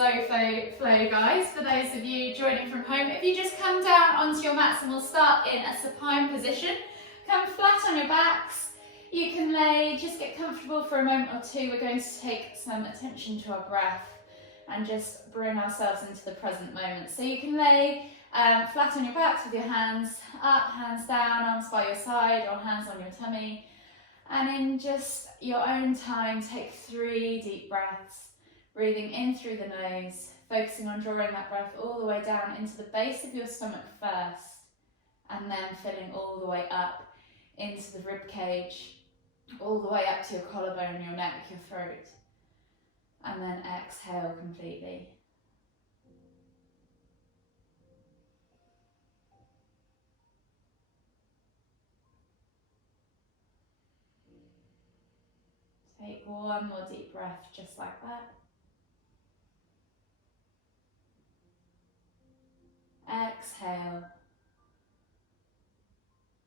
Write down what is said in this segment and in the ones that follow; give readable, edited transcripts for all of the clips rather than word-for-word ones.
slow flow, guys. For those of you joining from home, if you just come down onto your mats, and we'll start in a supine position. Come flat on your backs. You can lay, just get comfortable for a moment or two. We're going to take some attention to our breath and just bring ourselves into the present moment. So you can lay flat on your backs with your hands up, hands down, arms by your side, or hands on your tummy. And in just your own time, take 3 deep breaths, breathing in through the nose, focusing on drawing that breath all the way down into the base of your stomach first, and then filling all the way up into the rib cage, all the way up to your collarbone, your neck, your throat. And then exhale completely. Take one more deep breath, just like that. Exhale.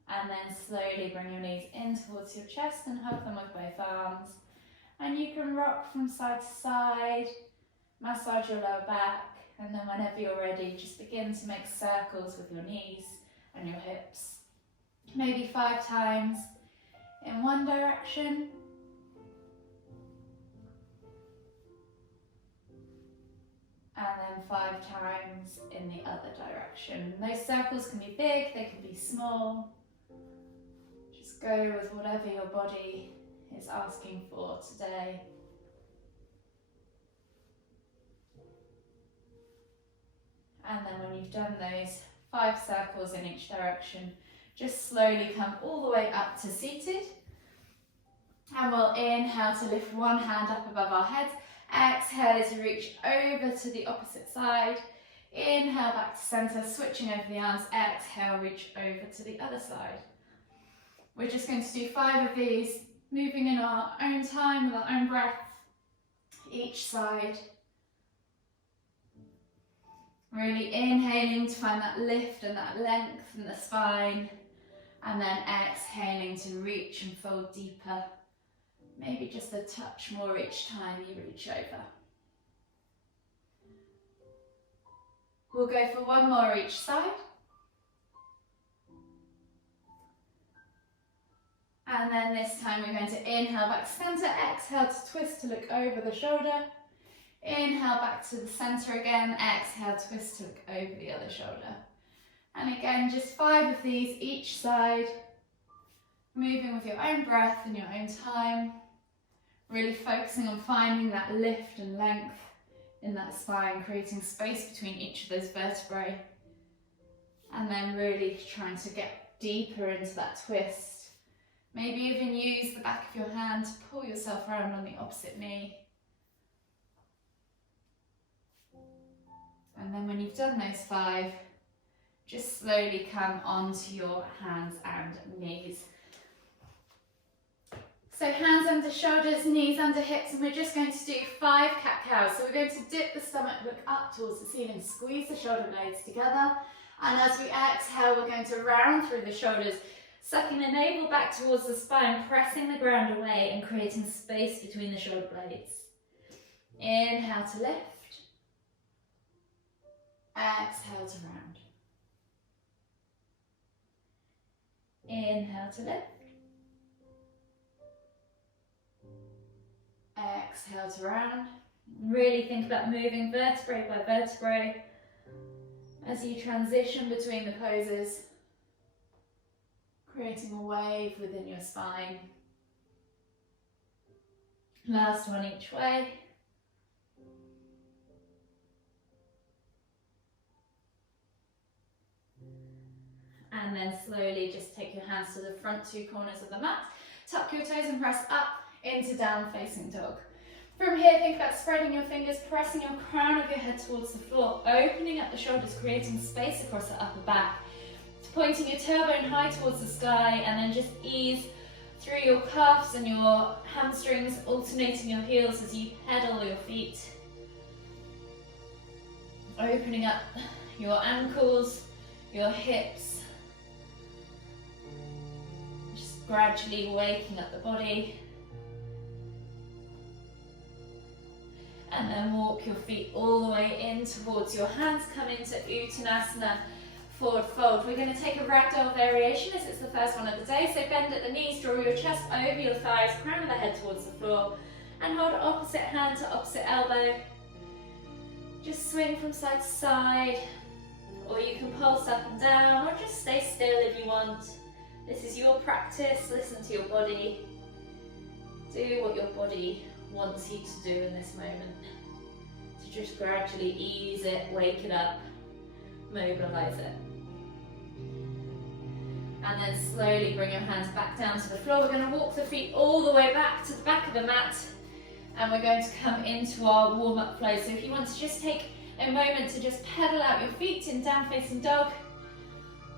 And then slowly bring your knees in towards your chest and hug them with both arms. And you can rock from side to side, massage your lower back, and then whenever you're ready, just begin to make circles with your knees and your hips. Maybe 5 times in one direction. And then 5 times in the other direction. And those circles can be big, they can be small. Just go with whatever your body is asking for today. And then when you've done those 5 circles in each direction, just slowly come all the way up to seated. And we'll inhale to lift one hand up above our heads. Exhale as you reach over to the opposite side. Inhale back to center, switching over the arms. Exhale, reach over to the other side. We're just going to do 5 of these, moving in our own time with our own breath, each side. Really inhaling to find that lift and that length in the spine, and then exhaling to reach and fold deeper. Maybe just a touch more each time you reach over. We'll go for 1 more each side. And then this time we're going to inhale back to center, exhale to twist to look over the shoulder. Inhale back to the center again, exhale, twist to look over the other shoulder. And again, just 5 of these each side, moving with your own breath and your own time. Really focusing on finding that lift and length in that spine, creating space between each of those vertebrae. And then really trying to get deeper into that twist. Maybe even use the back of your hand to pull yourself around on the opposite knee. And then when you've done those 5, just slowly come onto your hands and knees. So hands under shoulders, knees under hips, and we're just going to do 5 cat-cows. So we're going to dip the stomach, look up towards the ceiling, squeeze the shoulder blades together. And as we exhale, we're going to round through the shoulders, sucking the navel back towards the spine, pressing the ground away and creating space between the shoulder blades. Inhale to lift. Exhale to round. Inhale to lift. Exhale to round. Really think about moving vertebrae by vertebrae as you transition between the poses, creating a wave within your spine. Last one each way. And then slowly just take your hands to the front 2 corners of the mat, tuck your toes and press up into down facing dog. From here, think about spreading your fingers, pressing your crown of your head towards the floor, opening up the shoulders, creating space across the upper back, pointing your tailbone high towards the sky, and then just ease through your calves and your hamstrings, alternating your heels as you pedal your feet. Opening up your ankles, your hips, just gradually waking up the body. And then walk your feet all the way in towards your hands. Come into Uttanasana, forward fold. We're going to take a ragdoll variation as it's the first one of the day. So bend at the knees, draw your chest over your thighs, crown of the head towards the floor, and hold opposite hand to opposite elbow. Just swing from side to side, or you can pulse up and down, or just stay still if you want. This is your practice. Listen to your body. Do what your body wants you to do in this moment. So just gradually ease it, wake it up, mobilize it. And then slowly bring your hands back down to the floor. We're going to walk the feet all the way back to the back of the mat, and we're going to come into our warm-up flow. So if you want to just take a moment to just pedal out your feet in down facing dog,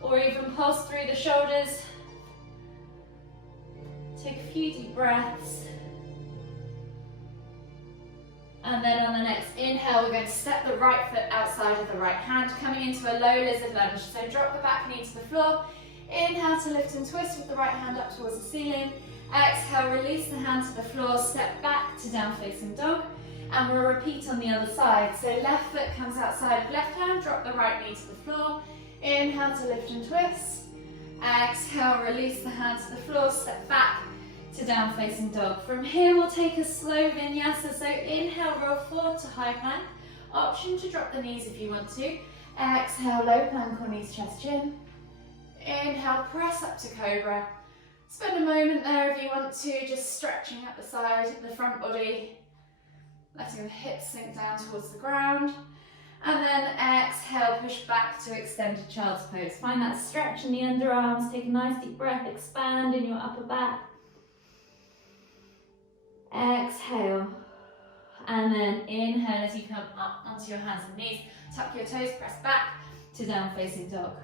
or even pulse through the shoulders. Take a few deep breaths. And then on the next inhale, we're going to step the right foot outside of the right hand, coming into a low lizard lunge. So drop the back knee to the floor. Inhale to lift and twist with the right hand up towards the ceiling. Exhale, release the hand to the floor, step back to down facing dog. And we'll repeat on the other side. So left foot comes outside of left hand, drop the right knee to the floor. Inhale to lift and twist. Exhale, release the hand to the floor, step back to down facing dog. From here we'll take a slow vinyasa. So inhale, roll forward to high plank. Option to drop the knees if you want to. Exhale, low plank or knees, chest, chin. Inhale, press up to cobra. Spend a moment there if you want to, just stretching out the side of the front body. Letting the hips sink down towards the ground. And then exhale, push back to extended child's pose. Find that stretch in the underarms. Take a nice deep breath, expand in your upper back. Exhale, and then inhale as you come up onto your hands and knees. Tuck your toes, press back to down facing dog.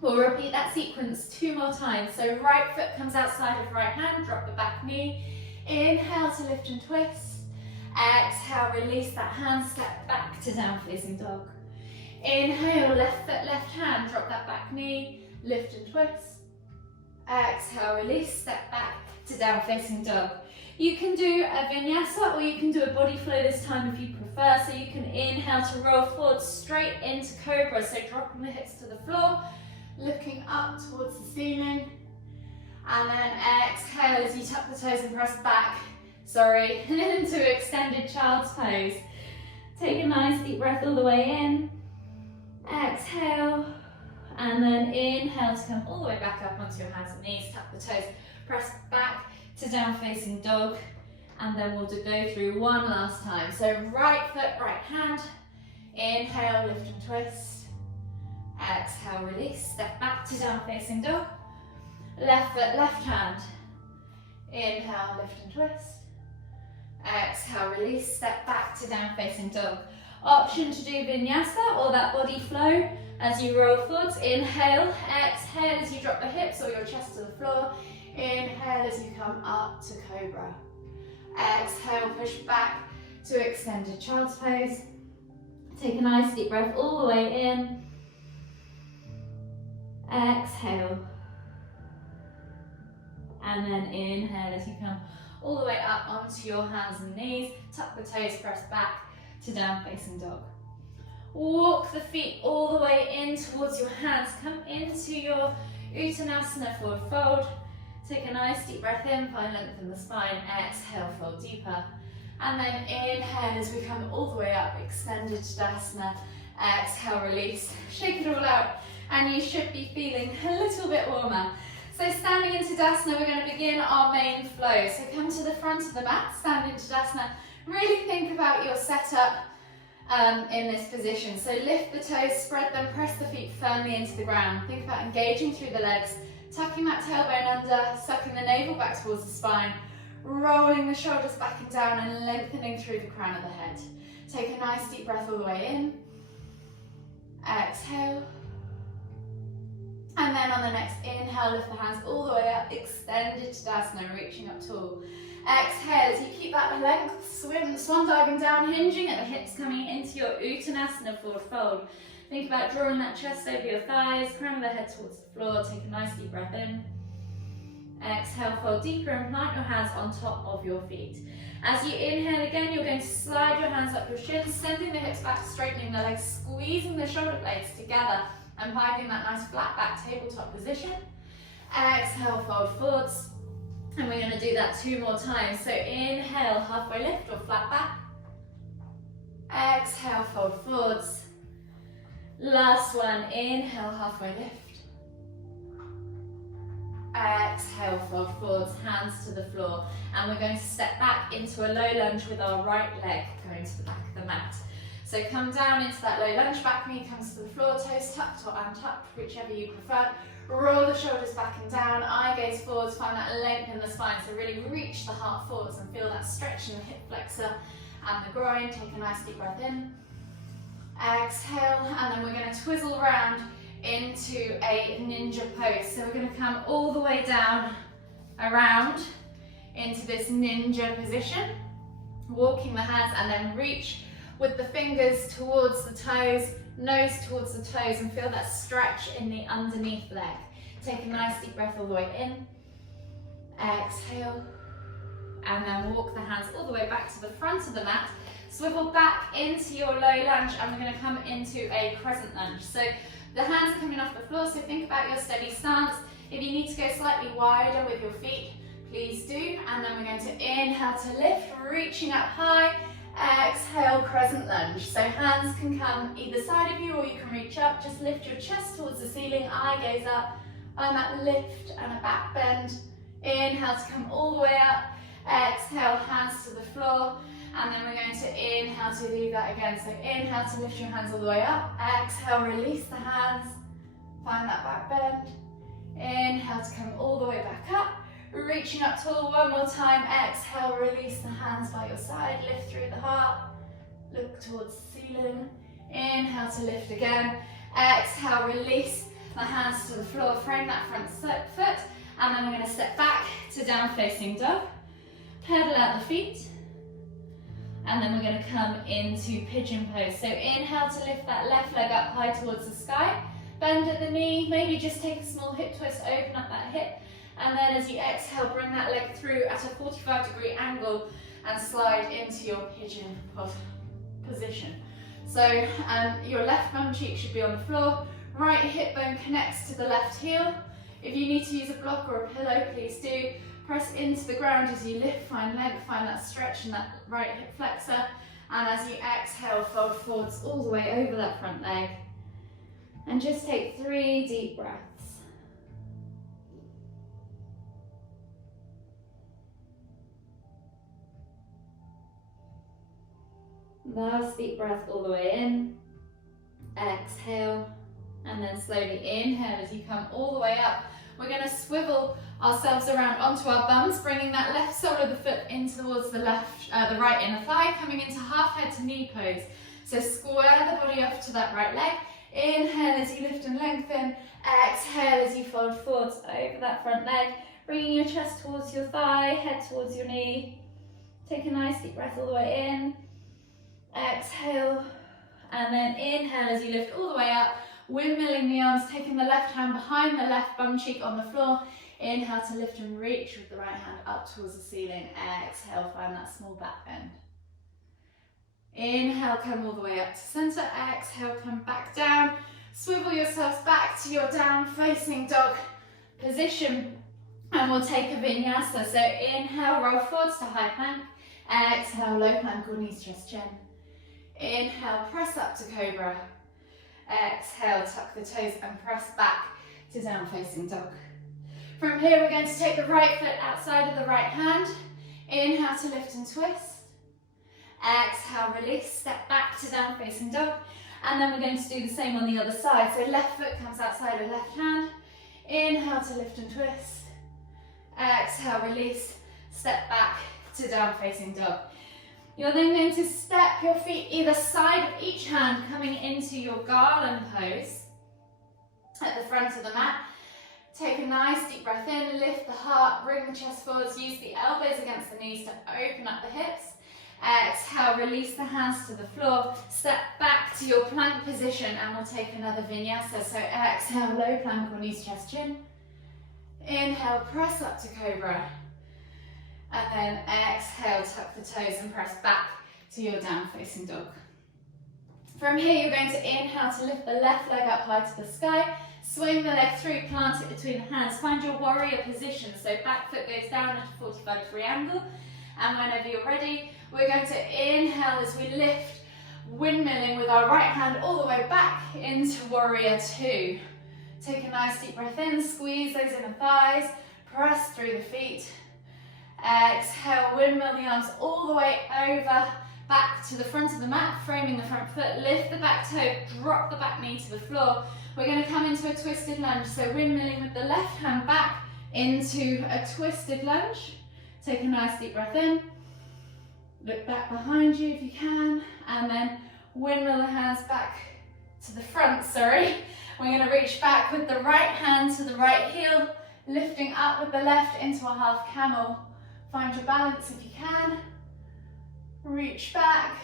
We'll repeat that sequence 2 more times. So right foot comes outside of right hand, drop the back knee. Inhale to lift and twist. Exhale, release that hand, step back to down facing dog. Inhale, left foot, left hand, drop that back knee, lift and twist. Exhale, release, step back to down facing dog. You can do a vinyasa or you can do a body flow this time if you prefer. So you can inhale to roll forward straight into cobra. So dropping the hips to the floor, looking up towards the ceiling. And then exhale as you tuck the toes and press back, into extended child's pose. Take a nice deep breath all the way in. Exhale. And then inhale to come all the way back up onto your hands and knees. Tuck the toes, press back to down facing dog, and then we'll go through one last time. So right foot, right hand, inhale, lift and twist. Exhale, release, step back to down facing dog. Left foot, left hand, inhale, lift and twist. Exhale, release, step back to down facing dog. Option to do vinyasa or that body flow as you roll forwards. Inhale, exhale as you drop the hips or your chest to the floor. Inhale as you come up to cobra. Exhale, push back to extended child's pose. Take a nice deep breath all the way in. Exhale. And then inhale as you come all the way up onto your hands and knees. Tuck the toes, press back to down facing dog. Walk the feet all the way in towards your hands. Come into your Uttanasana forward fold. Take a nice deep breath in, find length in the spine. Exhale, fold deeper. And then inhale as we come all the way up, extended Tadasana. Exhale, release. Shake it all out. And you should be feeling a little bit warmer. So standing in Tadasana, we're going to begin our main flow. So come to the front of the mat, stand in Tadasana. Really think about your setup in this position. So lift the toes, spread them, press the feet firmly into the ground. Think about engaging through the legs. Tucking that tailbone under, sucking the navel back towards the spine, rolling the shoulders back and down and lengthening through the crown of the head. Take a nice deep breath all the way in. Exhale. And then on the next inhale, lift the hands all the way up, extended Tadasana, reaching up tall. Exhale as you keep that length, swan diving down, hinging at the hips, coming into your Uttanasana forward fold. Think about drawing that chest over your thighs, crown of the head towards the floor. Take a nice deep breath in. Exhale, fold deeper and plant your hands on top of your feet. As you inhale again, you're going to slide your hands up your shins, sending the hips back, straightening the legs, squeezing the shoulder blades together and finding that nice flat back tabletop position. Exhale, fold forwards. And we're going to do that 2 more times. So inhale, halfway lift or flat back. Exhale, fold forwards. Last one, inhale, halfway lift. Exhale, fold forwards, hands to the floor. And we're going to step back into a low lunge with our right leg going to the back of the mat. So come down into that low lunge, back knee comes to the floor, toes tucked or untucked, whichever you prefer. Roll the shoulders back and down, eye gaze forwards, find that length in the spine. So really reach the heart forwards and feel that stretch in the hip flexor and the groin. Take a nice deep breath in. Exhale, and then we're going to twizzle around into a ninja pose. So we're going to come all the way down, around into this ninja position, walking the hands and then reach with the fingers towards the toes, nose towards the toes, and feel that stretch in the underneath leg. Take a nice deep breath all the way in. Exhale, and then walk the hands all the way back to the front of the mat. Swivel back into your low lunge, and we're going to come into a crescent lunge. So the hands are coming off the floor, so think about your steady stance. If you need to go slightly wider with your feet, please do. And then we're going to inhale to lift, reaching up high. Exhale, crescent lunge. So hands can come either side of you or you can reach up. Just lift your chest towards the ceiling, eye gaze up. Find that lift and a back bend. Inhale to come all the way up. Exhale, hands to the floor. And then we're going to inhale to do that again. So inhale to lift your hands all the way up. Exhale, release the hands. Find that back bend. Inhale to come all the way back up. Reaching up tall, one more time. Exhale, release the hands by your side. Lift through the heart. Look towards the ceiling. Inhale to lift again. Exhale, release the hands to the floor. Frame that front foot. And then we're going to step back to down facing dog. Pedal out the feet. And then we're going to come into pigeon pose. So inhale to lift that left leg up high towards the sky. Bend at the knee. Maybe just take a small hip twist. Open up that hip. And then as you exhale, bring that leg through at a 45-degree angle and slide into your pigeon position. So your left bum cheek should be on the floor, right hip bone connects to the left heel. If you need to use a block or a pillow, please do. Press into the ground as you lift, find length, find that stretch in that right hip flexor. And as you exhale, fold forwards all the way over that front leg. And just take 3 deep breaths. Last deep breath all the way in. Exhale, and then slowly inhale as you come all the way up. We're going to swivel ourselves around onto our bums, bringing that left sole of the foot in towards the right inner thigh, coming into half head to knee pose. So square the body off to that right leg. Inhale as you lift and lengthen. Exhale as you fold forwards over that front leg, bringing your chest towards your thigh, head towards your knee. Take a nice deep breath all the way in. Exhale, and then inhale as you lift all the way up, windmilling the arms, taking the left hand behind the left bum cheek on the floor. Inhale to lift and reach with the right hand up towards the ceiling. Exhale, find that small back bend. Inhale, come all the way up to center. Exhale, come back down. Swivel yourselves back to your down facing dog position, and we'll take a vinyasa. So inhale, roll forwards to high plank. Exhale, low plank or knees, chest, chin. Inhale, press up to cobra. Exhale, tuck the toes and press back to down facing dog. From here, we're going to take the right foot outside of the right hand. Inhale to lift and twist. Exhale, release, step back to down facing dog. And then we're going to do the same on the other side. So left foot comes outside of left hand. Inhale to lift and twist. Exhale, release, step back to down facing dog. You're then going to step your feet either side of each hand, coming into your garland pose at the front of the mat. Take a nice deep breath in, lift the heart, bring the chest forwards, use the elbows against the knees to open up the hips. Exhale, release the hands to the floor, step back to your plank position, and we'll take another vinyasa. So exhale, low plank or knees, chest, chin. Inhale, press up to cobra. And then exhale, tuck the toes and press back to your down facing dog. From here, you're going to inhale to lift the left leg up high to the sky. Swing the leg through, plant it between the hands. Find your warrior position. So back foot goes down at a 45-degree angle. And whenever you're ready, we're going to inhale as we lift, windmilling with our right hand all the way back into warrior two. Take a nice deep breath in, squeeze those inner thighs, press through the feet. Exhale, windmill the arms all the way over, back to the front of the mat, framing the front foot, lift the back toe, drop the back knee to the floor. We're going to come into a twisted lunge, so windmilling with the left hand back into a twisted lunge. Take a nice deep breath in, look back behind you if you can, and then windmill the hands back to the front, We're going to reach back with the right hand to the right heel, lifting up with the left into a half camel. Find your balance if you can. Reach back,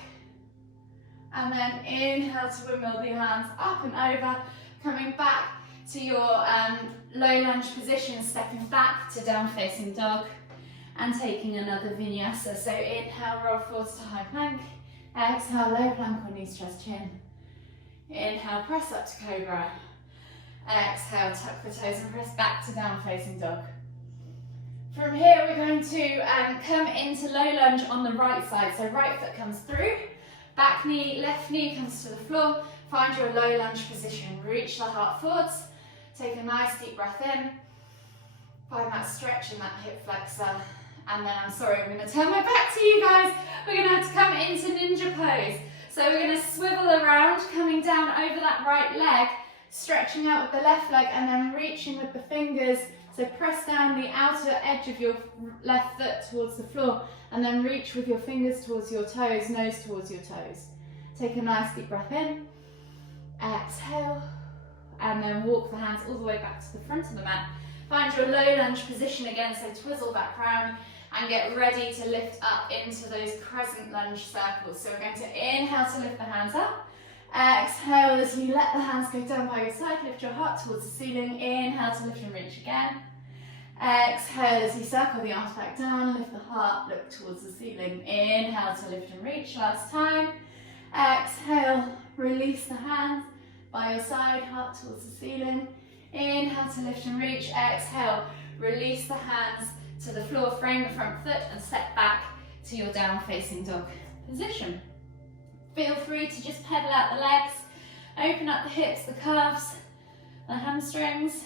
and then inhale to windmill the hands up and over, coming back to your low lunge position, stepping back to down facing dog, and taking another vinyasa. So inhale, roll forwards to high plank. Exhale, low plank or knees, chest, chin. Inhale, press up to cobra. Exhale, tuck the toes and press back to down facing dog. From here, we're going to come into low lunge on the right side. So right foot comes through, back knee, left knee comes to the floor. Find your low lunge position. Reach the heart forwards. Take a nice deep breath in. Find that stretch in that hip flexor. And then, I'm going to turn my back to you guys. We're going to have to come into ninja pose. So we're going to swivel around, coming down over that right leg, stretching out with the left leg, and then reaching with the fingers. So press down the outer edge of your left foot towards the floor, and then reach with your fingers towards your toes, nose towards your toes. Take a nice deep breath in. Exhale. And then walk the hands all the way back to the front of the mat. Find your low lunge position again, so twizzle back round and get ready to lift up into those crescent lunge circles. So we're going to inhale to lift the hands up. Exhale as you let the hands go down by your side, lift your heart towards the ceiling. Inhale to lift and reach again. Exhale as you circle the arms back down, lift the heart, look towards the ceiling. Inhale to lift and reach, last time. Exhale, release the hands by your side, heart towards the ceiling. Inhale to lift and reach. Exhale, release the hands to the floor, frame the front foot and step back to your down facing dog position. Feel free to just pedal out the legs, open up the hips, the calves, the hamstrings,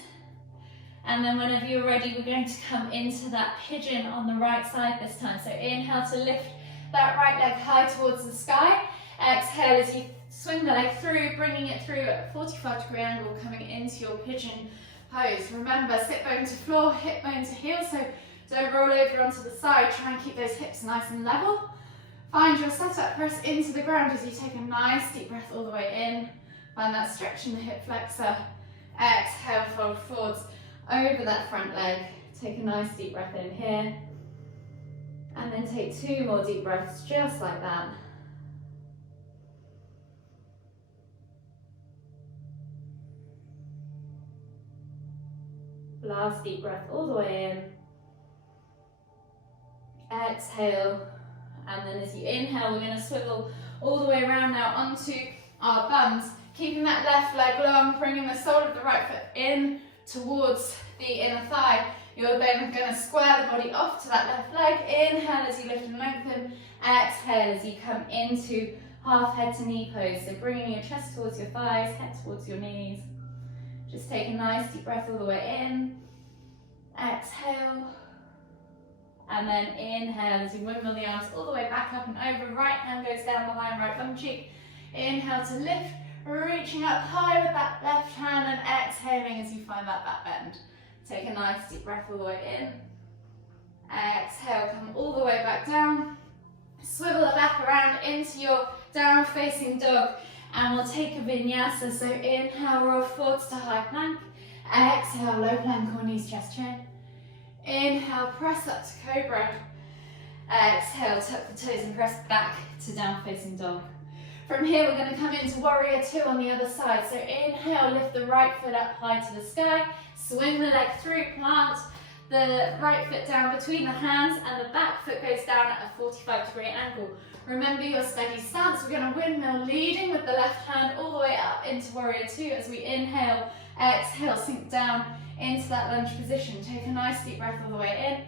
and then whenever you're ready, we're going to come into that pigeon on the right side this time. So inhale to lift that right leg high towards the sky. Exhale as you swing the leg through, bringing it through at a 45-degree angle, coming into your pigeon pose. Remember, sit bone to floor, hip bone to heel, so don't roll over onto the side. Try and keep those hips nice and level. Find your set-up press into the ground as you take a nice deep breath all the way in. Find that stretch in the hip flexor. Exhale, fold forwards over that front leg. Take a nice deep breath in here. And then take 2 more deep breaths, just like that. Last deep breath all the way in. Exhale. And then as you inhale, we're going to swivel all the way around now onto our bums, keeping that left leg long, bringing the sole of the right foot in towards the inner thigh. You're then going to square the body off to that left leg. Inhale as you lift and lengthen. Exhale as you come into half head to knee pose. So bringing your chest towards your thighs, head towards your knees. Just take a nice deep breath all the way in. Exhale. And then inhale as you windmill the arms all the way back up and over. Right hand goes down behind right bum cheek. Inhale to lift, reaching up high with that left hand, and exhaling as you find that back bend. Take a nice deep breath all the way in. Exhale, come all the way back down. Swivel it back around into your down facing dog. And we'll take a vinyasa. So inhale, roll forwards to high plank. Exhale, low plank or knees, chest, chin. Inhale, press up to cobra. Exhale, tuck the toes and press back to down facing dog. From here, we're going to come into warrior two on the other side. So inhale, lift the right foot up high to the sky, swing the leg through, plant the right foot down between the hands, and the back foot goes down at a 45-degree angle. Remember your steady stance. We're going to windmill, leading with the left hand all the way up into warrior two as we inhale, exhale, sink down into that lunge position. Take a nice deep breath all the way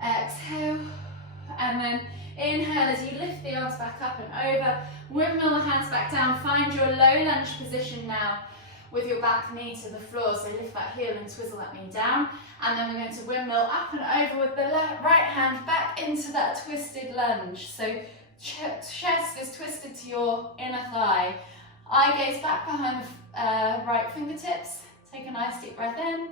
in, exhale, and then inhale as you lift the arms back up and over, windmill the hands back down, find your low lunge position now with your back knee to the floor, so lift that heel and twizzle that knee down, and then we're going to windmill up and over with the right hand back into that twisted lunge, so chest is twisted to your inner thigh, eye gaze back behind the right fingertips, take a nice deep breath in,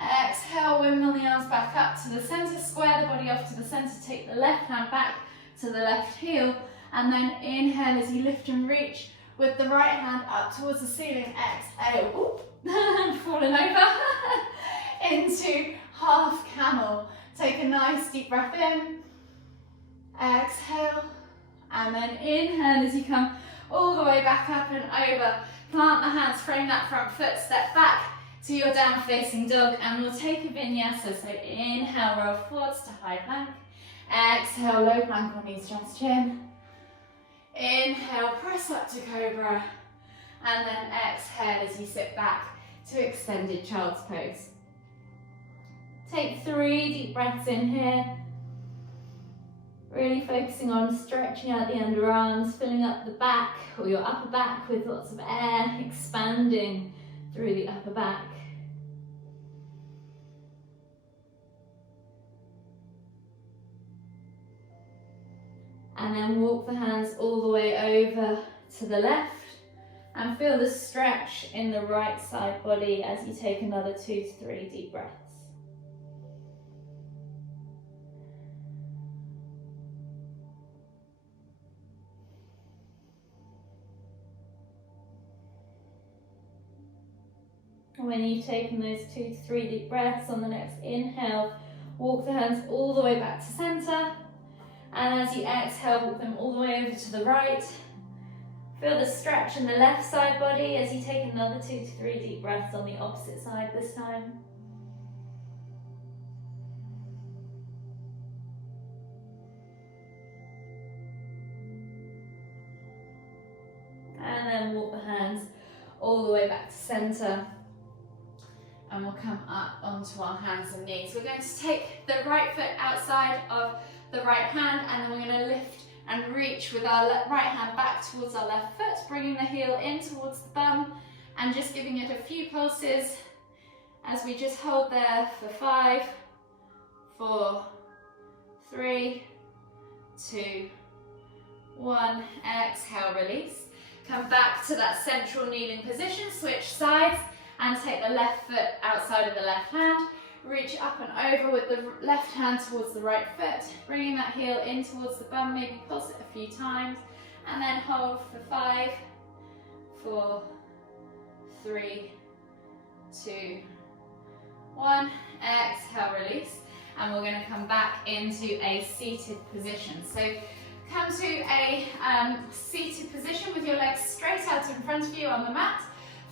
exhale, windmill the arms back up to the centre, square the body off to the centre, take the left hand back to the left heel, and then inhale as you lift and reach with the right hand up towards the ceiling, exhale, falling over, into half camel. Take a nice deep breath in, exhale, and then inhale as you come all the way back up and over. Plant the hands, frame that front foot, step back to your down facing dog, and we'll take a vinyasa. So inhale, roll forwards to high plank, exhale, low plank on knees, chest, chin. Inhale, press up to cobra, and then exhale as you sit back to extended child's pose. Take 3 deep breaths in here, really focusing on stretching out the underarms, filling up the back or your upper back with lots of air, expanding through the upper back. And then walk the hands all the way over to the left and feel the stretch in the right side body as you take another 2 to 3 deep breaths. When you've taken those 2 to 3 deep breaths, on the next inhale, walk the hands all the way back to center. And as you exhale, walk them all the way over to the right. Feel the stretch in the left side body as you take another 2 to 3 deep breaths on the opposite side this time. And then walk the hands all the way back to center. And we'll come up onto our hands and knees. We're going to take the right foot outside of the right hand, and then we're going to lift and reach with our right hand back towards our left foot, bringing the heel in towards the bum and just giving it a few pulses as we just hold there for 5, 4, 3, 2, 1. Exhale, release. Come back to that central kneeling position, switch sides and take the left foot outside of the left hand. Reach up and over with the left hand towards the right foot, bringing that heel in towards the bum, maybe pulse it a few times, and then hold for 5, 4, 3, 2, 1. Exhale, release. And we're going to come back into a seated position. So come to a seated position with your legs straight out in front of you on the mat.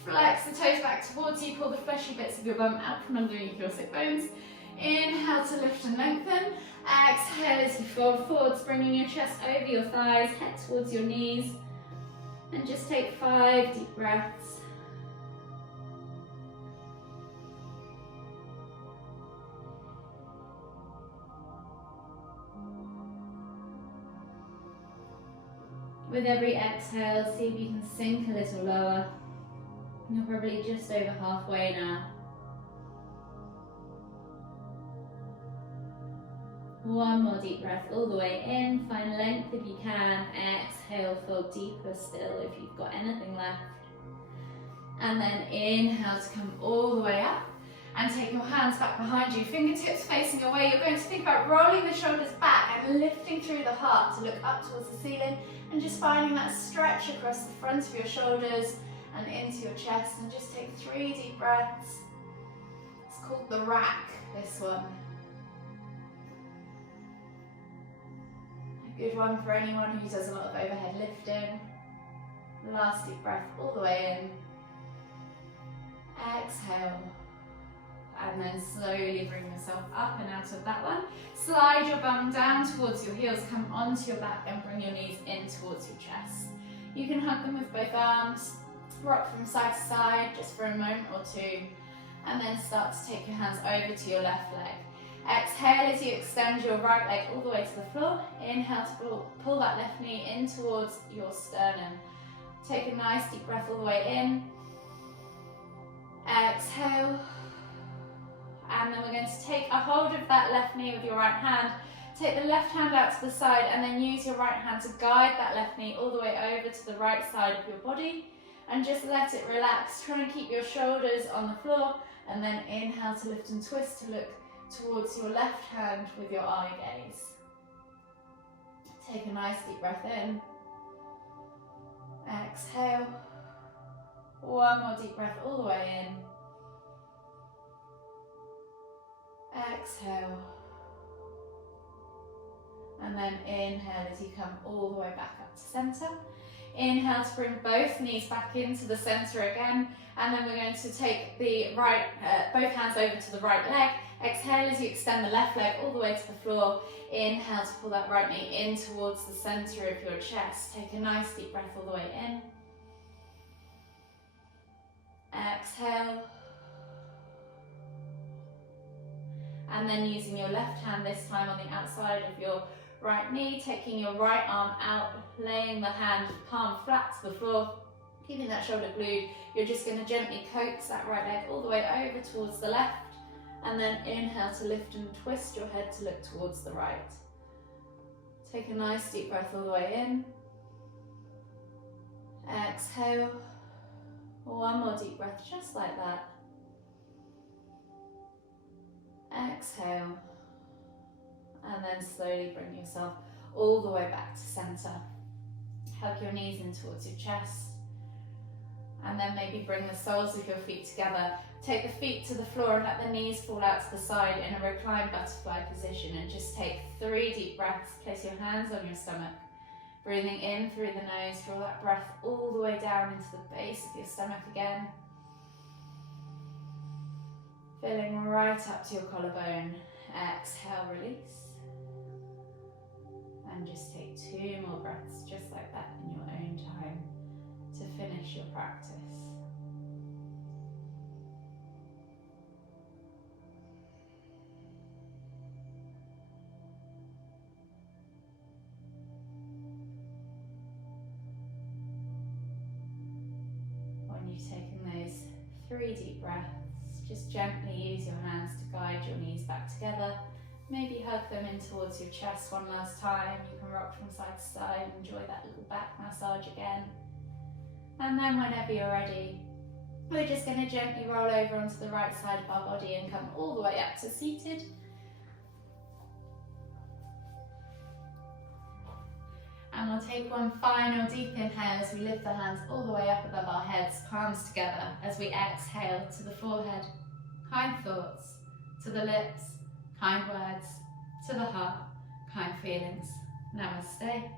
Flex the toes back towards you, pull the fleshy bits of your bum out from underneath your sit bones. Inhale to lift and lengthen. Exhale as you fold forwards, bringing your chest over your thighs, head towards your knees. And just take 5 deep breaths. With every exhale, see if you can sink a little lower. You're probably just over halfway now. 1 more deep breath all the way in. Find length if you can. Exhale, fold deeper still if you've got anything left. And then inhale to come all the way up. And take your hands back behind you, fingertips facing away. You're going to think about rolling the shoulders back and lifting through the heart to look up towards the ceiling. And just finding that stretch across the front of your shoulders and into your chest, and just take 3 deep breaths. It's called the rack, this one. Good one for anyone who does a lot of overhead lifting. Last deep breath all the way in. Exhale. And then slowly bring yourself up and out of that one. Slide your bum down towards your heels, come onto your back and bring your knees in towards your chest. You can hug them with both arms, rock from side to side just for a moment or two, and then start to take your hands over to your left leg. Exhale as you extend your right leg all the way to the floor. Inhale to pull that left knee in towards your sternum. Take a nice deep breath all the way in. Exhale. And then we're going to take a hold of that left knee with your right hand. Take the left hand out to the side and then use your right hand to guide that left knee all the way over to the right side of your body. And just let it relax. Try and keep your shoulders on the floor. And then inhale to lift and twist to look towards your left hand with your eye gaze. Take a nice deep breath in. Exhale. One more deep breath all the way in. Exhale. And then inhale as you come all the way back up to center. Inhale to bring both knees back into the center again. And then we're going to take the both hands over to the right leg. Exhale as you extend the left leg all the way to the floor. Inhale to pull that right knee in towards the center of your chest. Take a nice deep breath all the way in. Exhale. And then using your left hand this time on the outside of your right knee, taking your right arm out, laying the hand palm flat to the floor, keeping that shoulder glued. You're just going to gently coax that right leg all the way over towards the left, and then inhale to lift and twist your head to look towards the right. Take a nice deep breath all the way in. Exhale. One more deep breath, just like that. Exhale. And then slowly bring yourself all the way back to center. Hug your knees in towards your chest. And then maybe bring the soles of your feet together. Take the feet to the floor and let the knees fall out to the side in a reclined butterfly position. And just take 3 deep breaths. Place your hands on your stomach. Breathing in through the nose. Draw that breath all the way down into the base of your stomach again. Filling right up to your collarbone. Exhale, release. And just take 2 more breaths just like that in your own time to finish your practice. When you've taken those 3 deep breaths, just gently use your hands to guide your knees back together. Maybe hug them in towards your chest one last time. You can rock from side to side, enjoy that little back massage again. And then whenever you're ready, we're just going to gently roll over onto the right side of our body and come all the way up to seated. And we'll take one final deep inhale as we lift the hands all the way up above our heads, palms together, as we exhale to the forehead. Kind thoughts, to the lips, kind words, to the heart, kind feelings. Namaste.